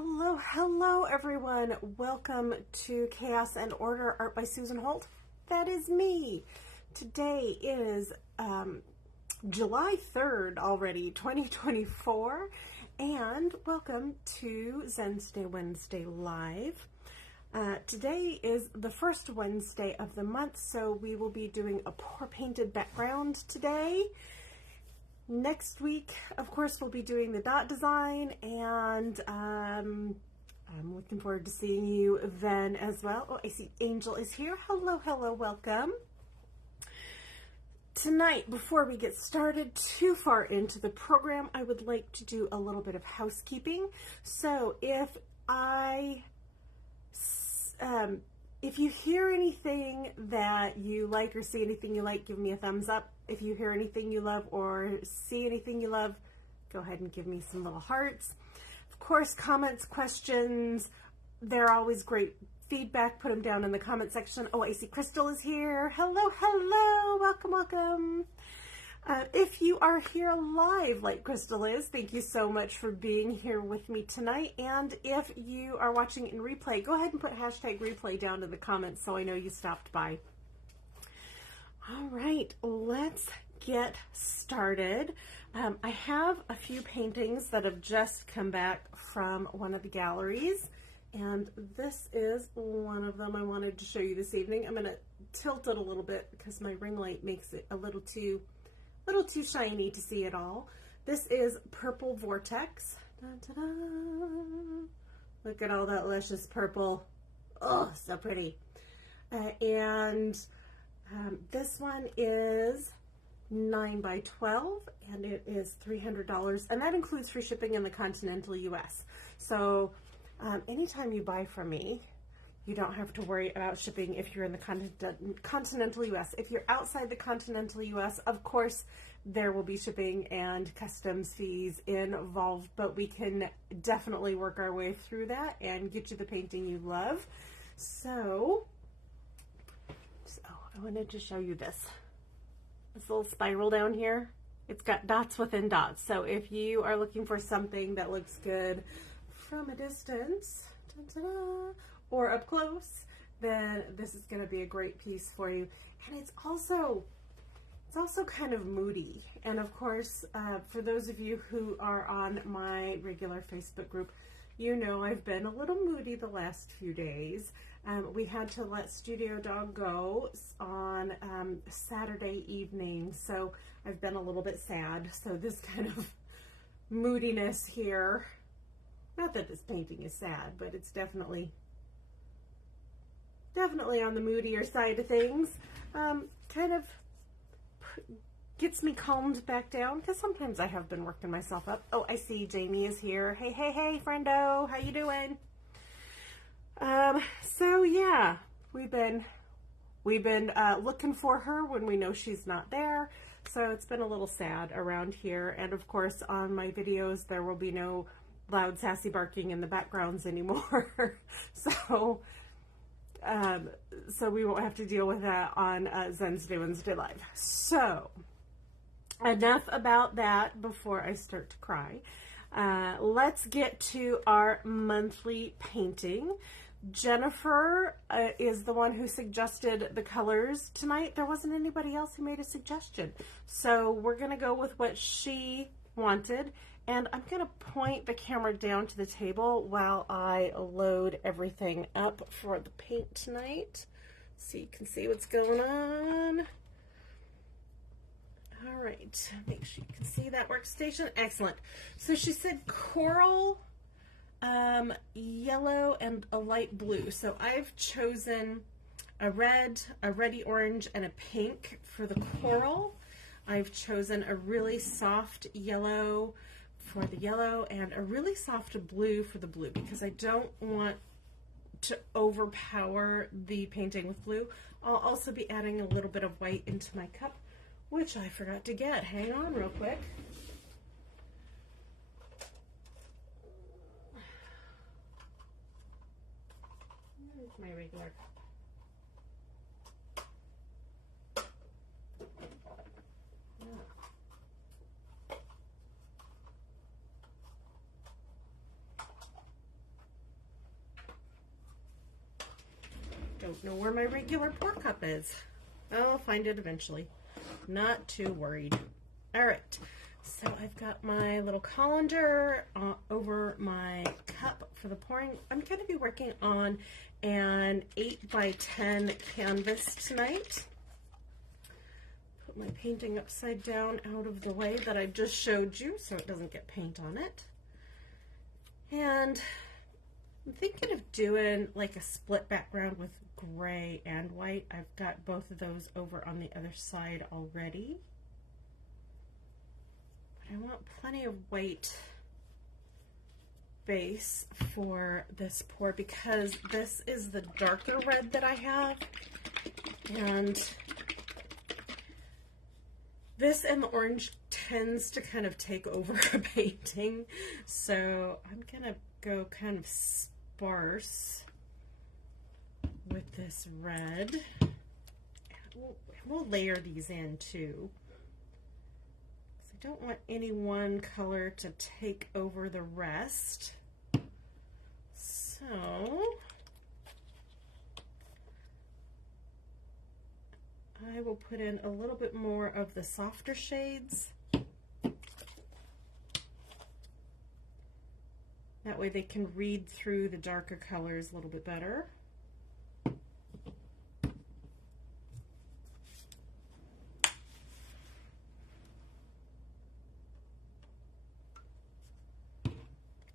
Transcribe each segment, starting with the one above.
Hello everyone. Welcome to Chaos and Order Art by Susan Holt. That is me. Today is July 3rd already, 2024, and welcome to Wednesday Live. Today is the first Wednesday of the month, so we will be doing a pour painted background today. Next week, of course, we'll be doing the dot design, and I'm looking forward to seeing you then as well. Oh, I see Angel is here. Hello, welcome. Tonight, before we get started too far into the program, I would like to do a little bit of housekeeping. So if you hear anything that you like or see anything you like, give me a thumbs up. If you hear anything you love or see anything you love, go ahead and give me some little hearts. Of course, comments, questions, they're always great feedback. Put them down in the comment section. Oh, I see Crystal is here. Hello, welcome. If you are here live like Crystal is, thank you so much for being here with me tonight. And if you are watching in replay, go ahead and put hashtag replay down in the comments so I know you stopped by. All right, let's get started. I have a few paintings that have just come back from one of the galleries, and this is one of them I wanted to show you this evening. I'm going to tilt it a little bit because my ring light makes it a little too shiny to see it all. This is Purple Vortex. Dun, dun, dun. Look at all that luscious purple. Oh, so pretty. This one is 9 by 12, and it is $300, and that includes free shipping in the continental US. So anytime you buy from me, you don't have to worry about shipping if you're in the continental US. If you're outside the continental US, of course, there will be shipping and customs fees involved, but we can definitely work our way through that and get you the painting you love. So I wanted to show you this little spiral down here. It's got dots within dots. So if you are looking for something that looks good from a distance, or up close, then this is going to be a great piece for you. And it's also kind of moody. And of course, for those of you who are on my regular Facebook group, you know I've been a little moody the last few days. We had to let Studio Dog go on Saturday evening, so I've been a little bit sad. So this kind of moodiness here, not that this painting is sad, but it's definitely on the moodier side of things. Kind of gets me calmed back down, because sometimes I have been working myself up. Oh, I see Jamie is here. Hey, friendo, how you doing? So yeah, we've been looking for her when we know she's not there. So it's been a little sad around here. And of course, on my videos, there will be no loud, sassy barking in the backgrounds anymore. So we won't have to deal with that on Wednesday Live. So enough about that before I start to cry. Let's get to our monthly painting. Jennifer is the one who suggested the colors tonight. There wasn't anybody else who made a suggestion. So we're going to go with what she wanted. And I'm going to point the camera down to the table while I load everything up for the paint tonight, so you can see what's going on. All right, make sure you can see that workstation. Excellent. So she said coral, yellow, and a light blue. So I've chosen a red, a reddy orange, and a pink for the coral. I've chosen a really soft yellow for the yellow and a really soft blue for the blue, because I don't want to overpower the painting with blue. I'll also be adding a little bit of white into my cup, which I forgot to get. Hang on real quick. Here's my regular cup. don't know where my regular pour cup is. I'll find it eventually. Not too worried. All right, so I've got my little colander over my cup for the pouring. I'm going to be working on an 8 by 10 canvas tonight. Put my painting upside down out of the way that I just showed you so it doesn't get paint on it. And I'm thinking of doing like a split background with gray and white. I've got both of those over on the other side already. But I want plenty of white base for this pour because this is the darker red that I have. And this and the orange tends to kind of take over a painting. So I'm gonna go kind of sparse with this red. We'll layer these in too. I don't want any one color to take over the rest. So I will put in a little bit more of the softer shades. That way they can read through the darker colors a little bit better.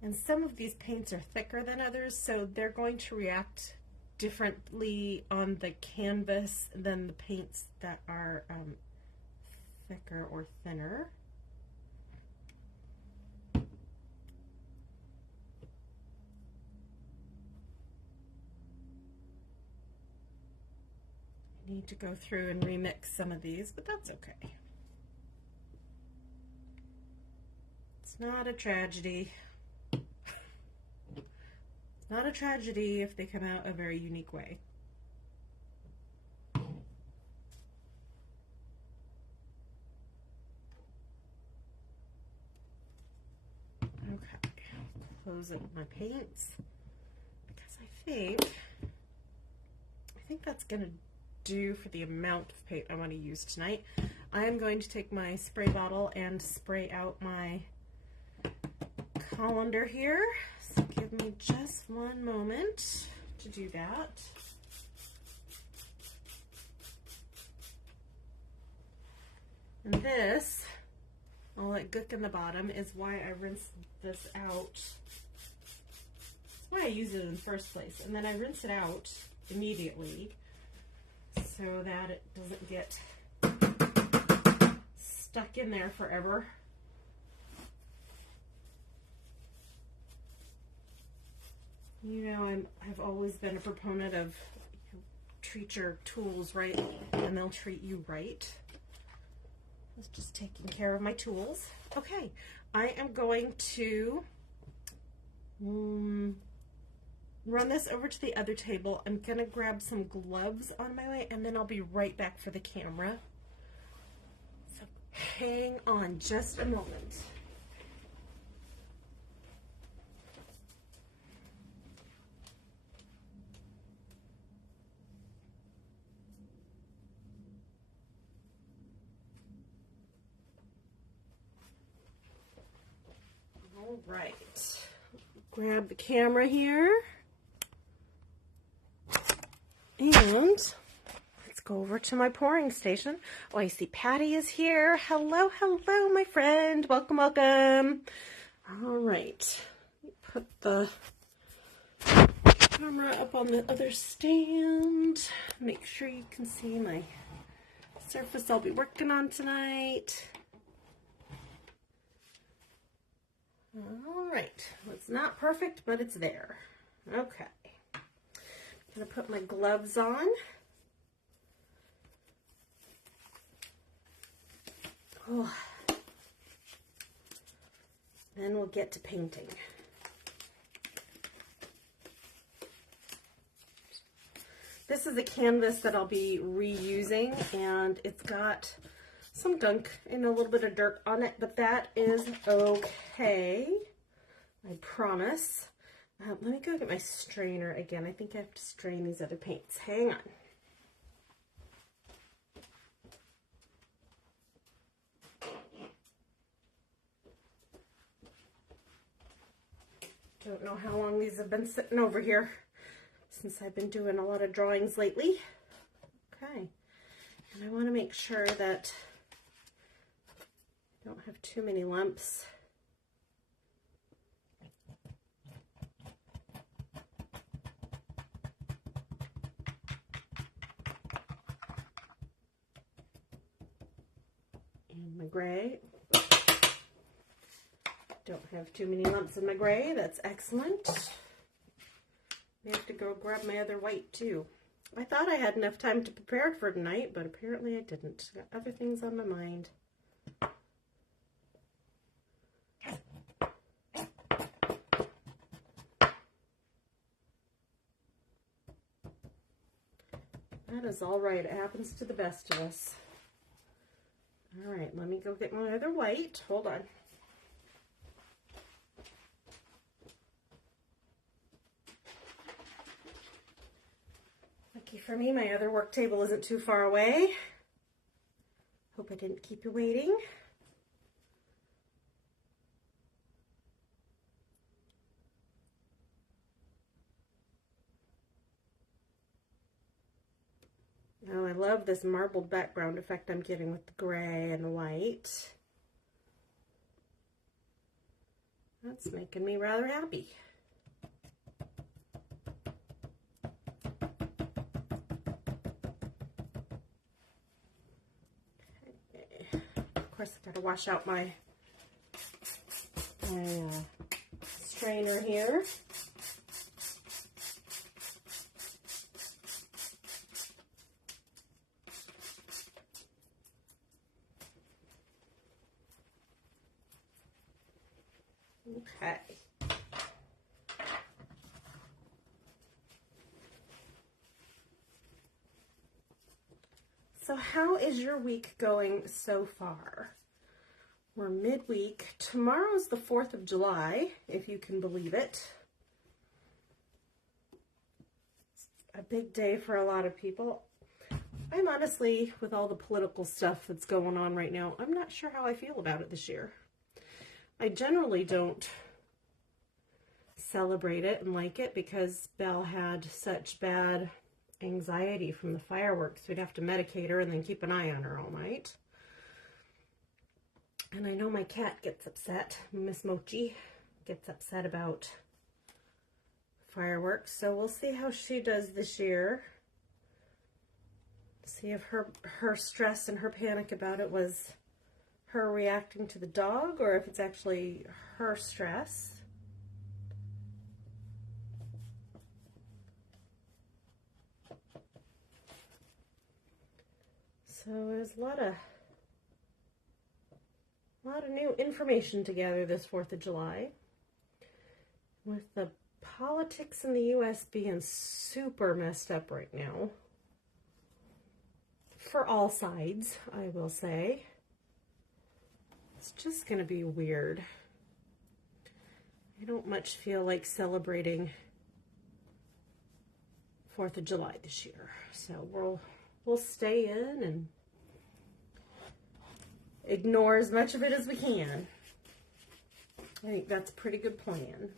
And some of these paints are thicker than others, so they're going to react differently on the canvas than the paints that are thicker or thinner. I need to go through and remix some of these, but that's okay. It's not a tragedy. Not a tragedy if they come out a very unique way. Okay, close up my paints because I think that's gonna do for the amount of paint I want to use tonight. I am going to take my spray bottle and spray out my colander here. So give me just one moment to do that. And this, all that gook in the bottom, is why I rinse this out. That's why I use it in the first place. And then I rinse it out immediately so that it doesn't get stuck in there forever. You know, I've always been a proponent of treat your tools right and they'll treat you right. I was just taking care of my tools. Okay, I am going to run this over to the other table. I'm gonna grab some gloves on my way and then I'll be right back for the camera. So hang on just a moment. All right, grab the camera here, and let's go over to my pouring station. Oh, I see Patty is here. Hello, hello, my friend. Welcome, welcome. All right, put the camera up on the other stand. Make sure you can see my surface I'll be working on tonight. All right, well, it's not perfect, but it's there. Okay, I'm gonna put my gloves on. Oh. Then we'll get to painting. This is a canvas that I'll be reusing, and it's got some gunk and a little bit of dirt on it, but that is okay. I promise. Let me go get my strainer again. I think I have to strain these other paints. Hang on. Don't know how long these have been sitting over here since I've been doing a lot of drawings lately. Okay, and I want to make sure that I don't have too many lumps. And my gray. Don't have too many lumps in my gray. That's excellent. I have to go grab my other white too. I thought I had enough time to prepare for tonight, but apparently I didn't. Got other things on my mind. That is all right. It happens to the best of us. All right, let me go get my other white. Hold on. Lucky for me, my other work table isn't too far away. Hope I didn't keep you waiting. Oh, I love this marbled background effect I'm getting with the gray and the white. That's making me rather happy. Okay. Of course, I gotta wash out my strainer here. Okay. So how is your week going so far? We're midweek. Tomorrow's the 4th of July, if you can believe it. It's a big day for a lot of people. I'm honestly, with all the political stuff that's going on right now, I'm not sure how I feel about it this year. I generally don't celebrate it and like it because Belle had such bad anxiety from the fireworks. We'd have to medicate her and then keep an eye on her all night. And I know my cat gets upset. Miss Mochi gets upset about fireworks. So we'll see how she does this year. See if her stress and her panic about it was her reacting to the dog or if it's actually her stress. So there's a lot of new information to gather this 4th of July. With the politics in the U.S. being super messed up right now. For all sides, I will say. It's just going to be weird. I don't much feel like celebrating 4th of July this year. So we'll stay in and ignore as much of it as we can. I think that's a pretty good plan.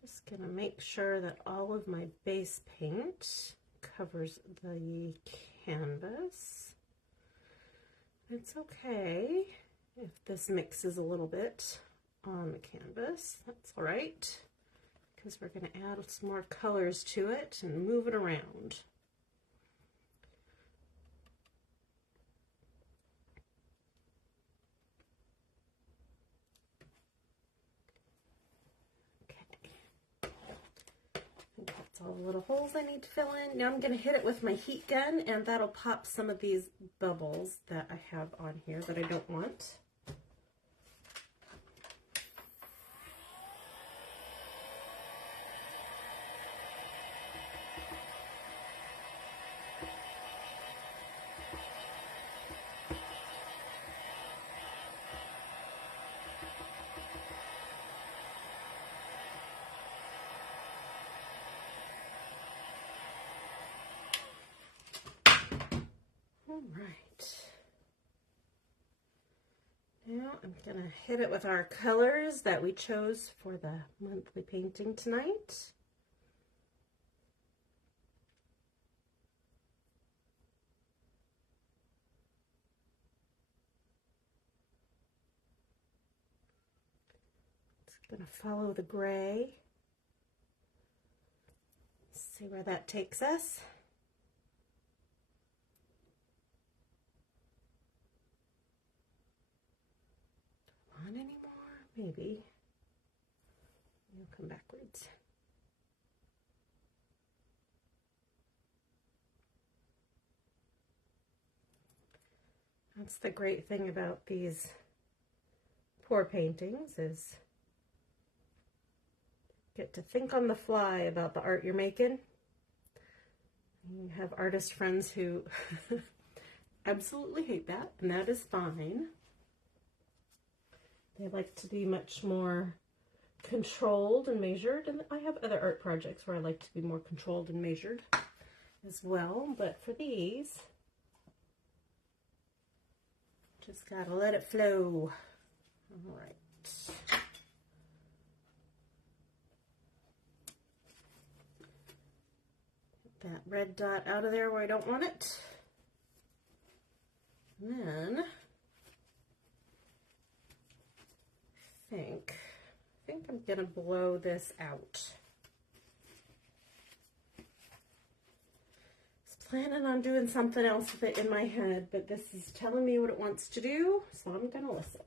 Just gonna make sure that all of my base paint covers the canvas. It's okay if this mixes a little bit on the canvas. That's all right, because we're gonna add some more colors to it and move it around. All the little holes I need to fill in. Now I'm going to hit it with my heat gun and that'll pop some of these bubbles that I have on here that I don't want. All right. Now I'm going to hit it with our colors that we chose for the monthly painting tonight. It's going to follow the gray. See where that takes us. On anymore? Maybe. You'll come backwards. That's the great thing about these pour paintings is you get to think on the fly about the art you're making. You have artist friends who absolutely hate that, and that is fine. They like to be much more controlled and measured, and I have other art projects where I like to be more controlled and measured as well, but for these, just gotta let it flow. All right. Get that red dot out of there where I don't want it. And then I think I'm gonna blow this out. I was planning on doing something else with it in my head, but this is telling me what it wants to do, so I'm gonna listen.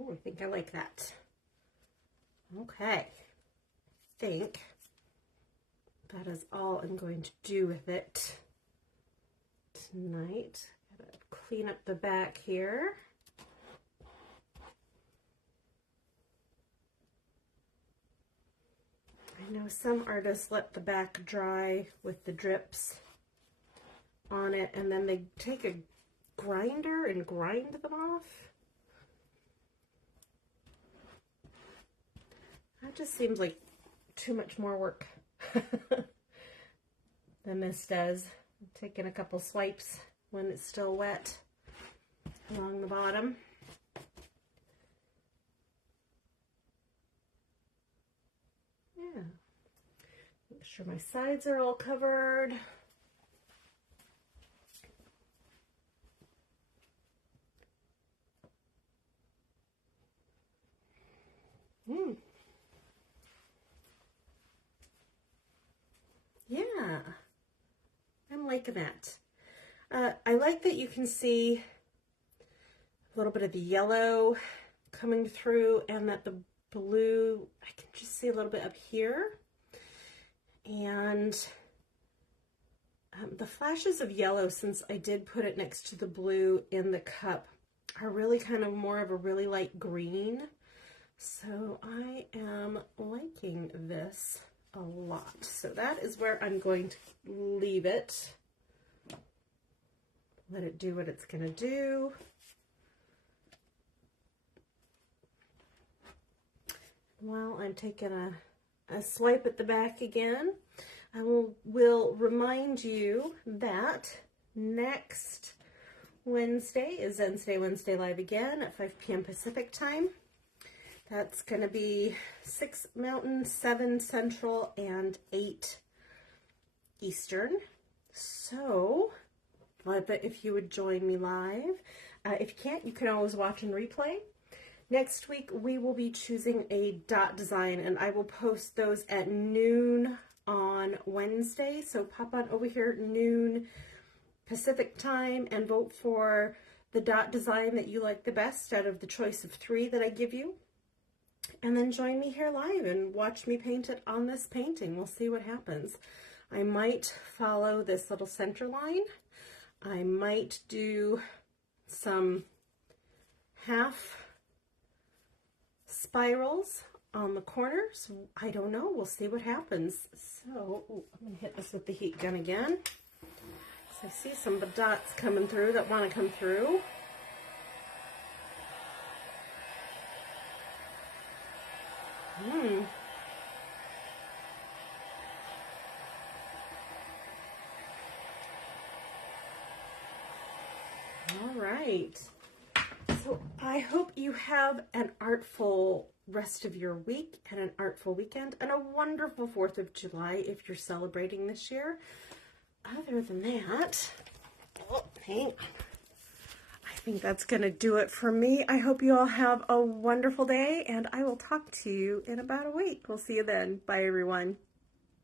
Oh, I think I like that. Okay, I think that is all I'm going to do with it tonight. Gotta clean up the back here. I know some artists let the back dry with the drips on it, and then they take a grinder and grind them off. That just seems like too much more work than this does. I'm taking a couple swipes when it's still wet along the bottom. Yeah. Make sure my sides are all covered. Yeah, I'm liking that. I like that you can see a little bit of the yellow coming through, and that the blue, I can just see a little bit up here. And the flashes of yellow, since I did put it next to the blue in the cup, are really kind of more of a really light green. So I am liking this a lot. So that is where I'm going to leave it. Let it do what it's going to do. Well, I'm taking a swipe at the back again. I will remind you that next Wednesday is Wednesday Live again at 5 p.m. Pacific time. That's going to be 6 Mountain, 7 Central, and 8 Eastern. So, love it if you would join me live. If you can't, you can always watch and replay. Next week, we will be choosing a dot design, and I will post those at noon on Wednesday. So pop on over here at noon Pacific time and vote for the dot design that you like the best out of the choice of 3 that I give you. And then join me here live and watch me paint it on this painting. We'll see what happens. I might follow this little center line. I might do some half spirals on the corners. I don't know. We'll see what happens. So, I'm going to hit this with the heat gun again. So I see some dots coming through that want to come through. All right. So I hope you have an artful rest of your week and an artful weekend and a wonderful 4th of July if you're celebrating this year. Other than that, hang on. I think that's going to do it for me. I hope you all have a wonderful day, and I will talk to you in about a week. We'll see you then. Bye, everyone.